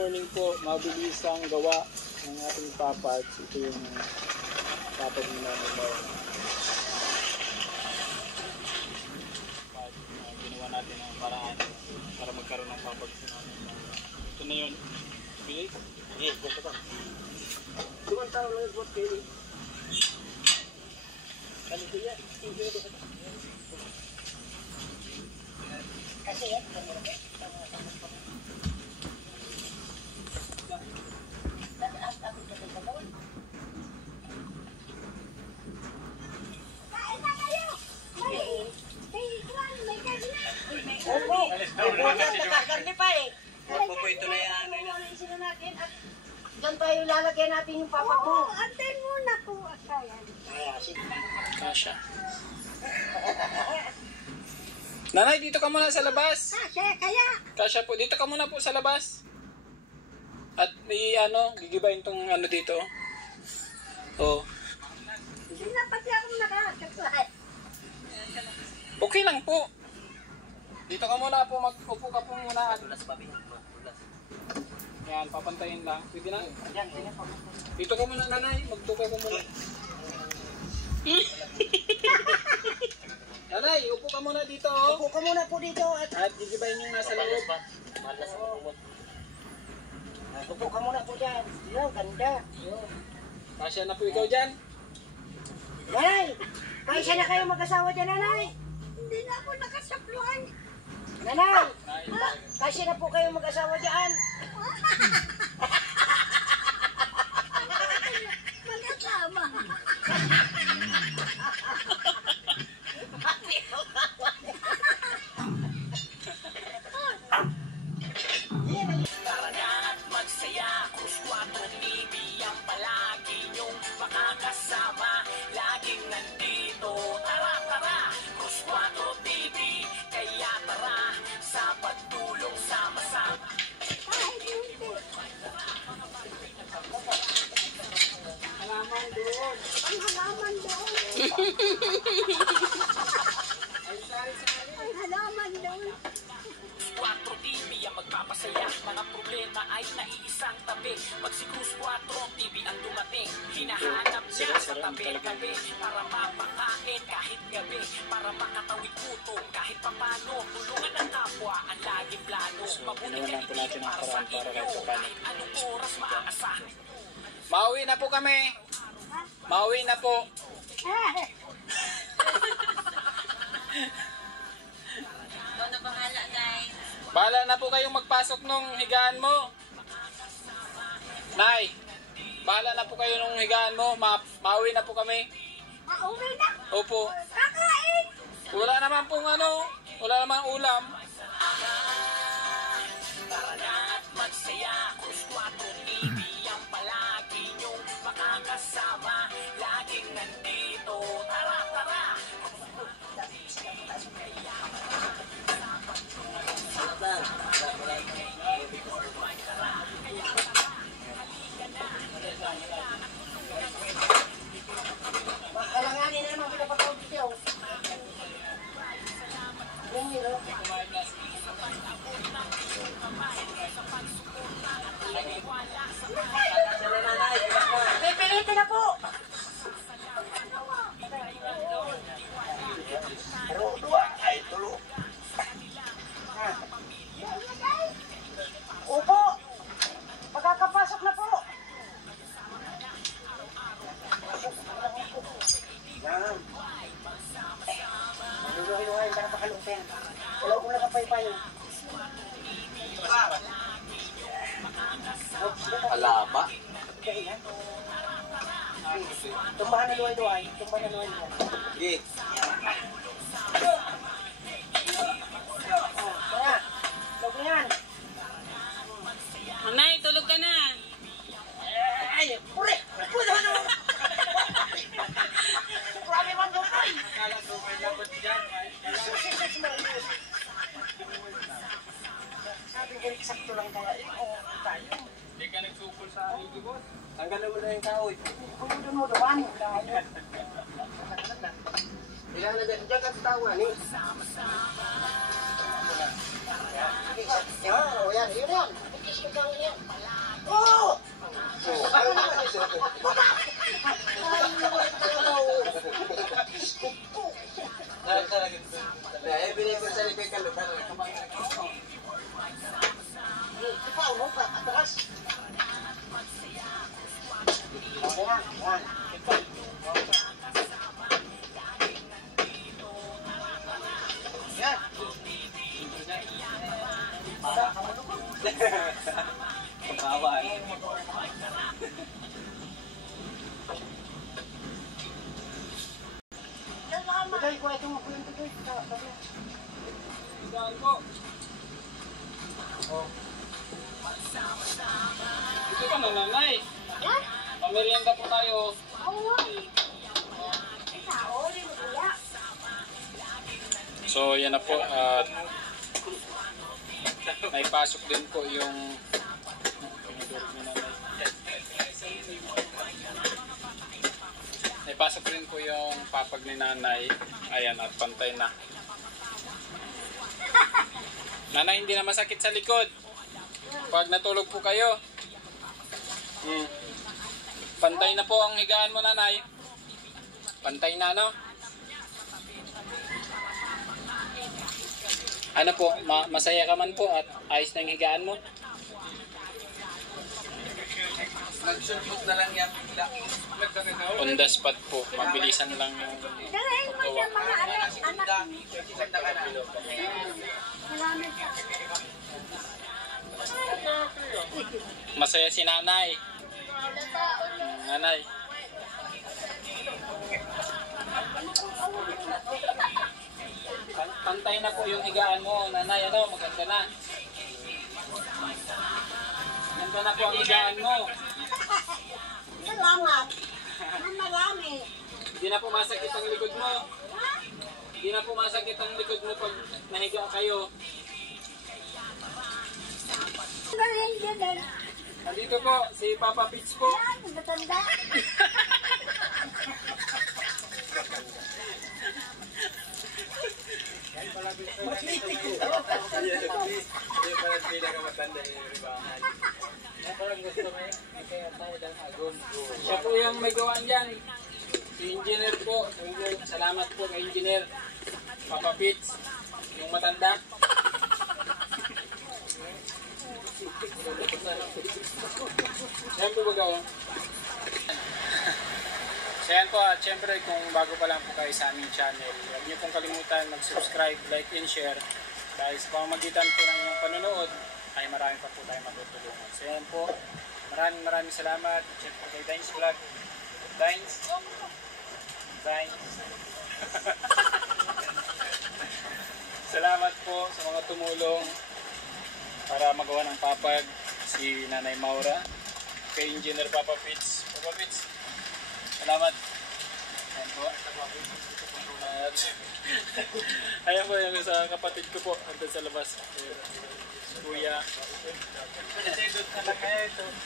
morning po. Mabilis ang gawa ng ating papads. Ito yung papad ng namin na ginawa natin ang paraan para magkaroon ng papads namin. Ito na yun. Bilis? Yes, gusto ka. Duman tao lang yung buat kayo. Ano ko yan? Kasi yan, Nakakarni pa eh. Ito na yan. Diyan tayo lalagyan natin yung papa mo. Antayin muna po. Kasha. Nanay, dito ka muna sa labas. Kaya. Kasha po, dito ka muna po sa labas. At may gigibayin tong dito. Oh. Hindi na pati akong nakakasakay. Okay lang po. Dito ka muna po, mag-upo ka po muna. Yan, papantayin lang. Pwede na? Dito ka muna, nanay. Magtuka ka muna. Nanay, upo ka muna dito. Upo ka muna po dito at gigibayin yung nasa loob. upo ka muna po dyan. Yo, ganda. Kasya na po ikaw dyan. Nanay, kaisa na kayo mag-asawa dyan, nanay. Hindi na ako nakasapluhan. Nanay, kaisa na po kayo mag-asawa dyan. Magkasama. Tara na at magsaya, Cruz 4 TV ang palagi niyong makakasama. Laging nandito, tara tara, Cruz 4 TV. Kaya tara, sa pagtulong sama-sama. Halaman doon. Ang halaman doon. Ang halaman doon. 4 TV ang magpapasaya. Mga problema ay naiisang tabi. Pag si Cruz 4 TV ang dumating, hinahanap niya sa tabi-tabi para mapakain kahit gabi, para makatawid gutom kahit papano. Tulungan ang kapwa ang laging plano. Mabuting kaibigan para sa inyo, kahit anong oras maaasahan. Mauwi na po kami. Mauwi na po. Ikaw na bahala, guys. Bahala na po kayong magpasok nung higaan mo. Nay, bahala na po kayo nung higaan mo. Mauwi na po kami. Mauwi na. Opo. Kakain. Wala naman pong wala naman ulam. Tara na at magsaya, Cruz 4 TV ang palagi niyong makakasama. Laging nandito, tara tara. Alanganin na naman kita pagkakabitiyaw. Yung nilo. Pipilitin na po. Pero dua ay tulo. Upo. Pagkakapasok na po. Yan. Maluloy-luhay para pakalupin. Wala ko nakapaypayo. Alaba. Tumbahan na luhay-luhay. Tumbahan na luhay-luhay. Sige. Kaya, log na yan. Nanay, tulog ka na. Ay, pure! Pure na! Grabe man doon, ay! Sabi ko, eksakto lang kaya. Oo, tayo. Hindi ka nagsukol sa higi, boss. Tanggalan mo na yung kahoy. Kung dunuduan, tayo. Ilan na dyan ka sa tawa ni? Yan, yan. Yun yan. Oo! Eh, binigay ko sa likod ka lugar. Ikaw, no? Atras. Okay na. Yan. Yan. Kawawa. Bagay ko, ito mo po yung tutoy. Saan po? Oh. Ito ka na, nanay. Ha? Pamerienda po tayo. Oo. Tao, rin kuya. So, yan na po. At naipasok din po yung naipasok rin po yung papag ni nanay. Ayan, at pantay na. Nanay, hindi na masakit sa likod. Pag natulog po kayo. Pantay na po ang higaan mo, nanay. Pantay na, no? Ano po, masaya ka man po at ayos na yung higaan mo? Nagsulpot na lang yan. On the spot po, mabilisan lang yung Dahil mo paggawa. sa mga anak ni. Sanda ka na. Marami sa Masaya si nanay. Nanay. Pantay na po yung higaan mo, nanay. Ano, maganda na. Maganda na po ang higaan mo. Salamat. Ang marami. Hindi na po masakit ang likod mo. Hindi na po masakit ang likod mo pag nahiga kayo. Galing din. Nandito po, si Papa Pitch po. Yan, matanda. Hindi pala pinakamatanda yung ribahan. Siya po yung may gawaan dyan. Si Engineer po. Salamat po kay Engineer. Papa Pitch. Yung matanda. Yan po ba gawin? So yan po at syempre kung bago pa lang po kayo sa aming channel, huwag niyo pong kalimutan mag-subscribe, like and share. Dahil sa pamamagitan po ng inyong panonood ay marami pa po tayo matutulungan. So yan po, maraming salamat. Syempre kay Dines Vlog. Dines. Salamat po sa mga tumulong para magawa ng papag si Nanay Maura, kay Engineer Papa Pitts. Papa Pitts, salamat. Ayan po. At ayan po yung sa kapatid ko po, andun sa labas. Kuya.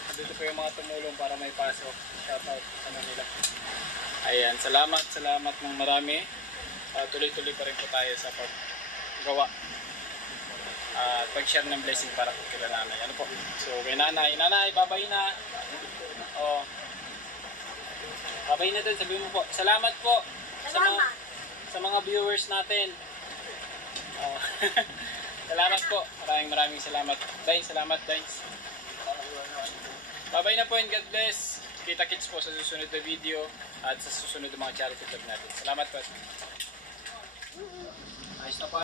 Andito po yung mga tumulong para may pasok. Shoutout sa nila. Ayan, salamat ng marami. Tuloy-tuloy pa rin po tayo sa paggawa. Pag-share ng blessing para po kila nanay. Ano po? So, kay nanay. Nanay, babay na. Oh. Babay na din. Sabihin mo po. Salamat po. Salamat. Sa mga viewers natin. Oh. Salamat po. Maraming salamat. Dines, salamat Dines. Babay na po and God bless. Kita-kits po sa susunod na video at sa susunod na mga charity vlog natin. Salamat po. Ayos na po.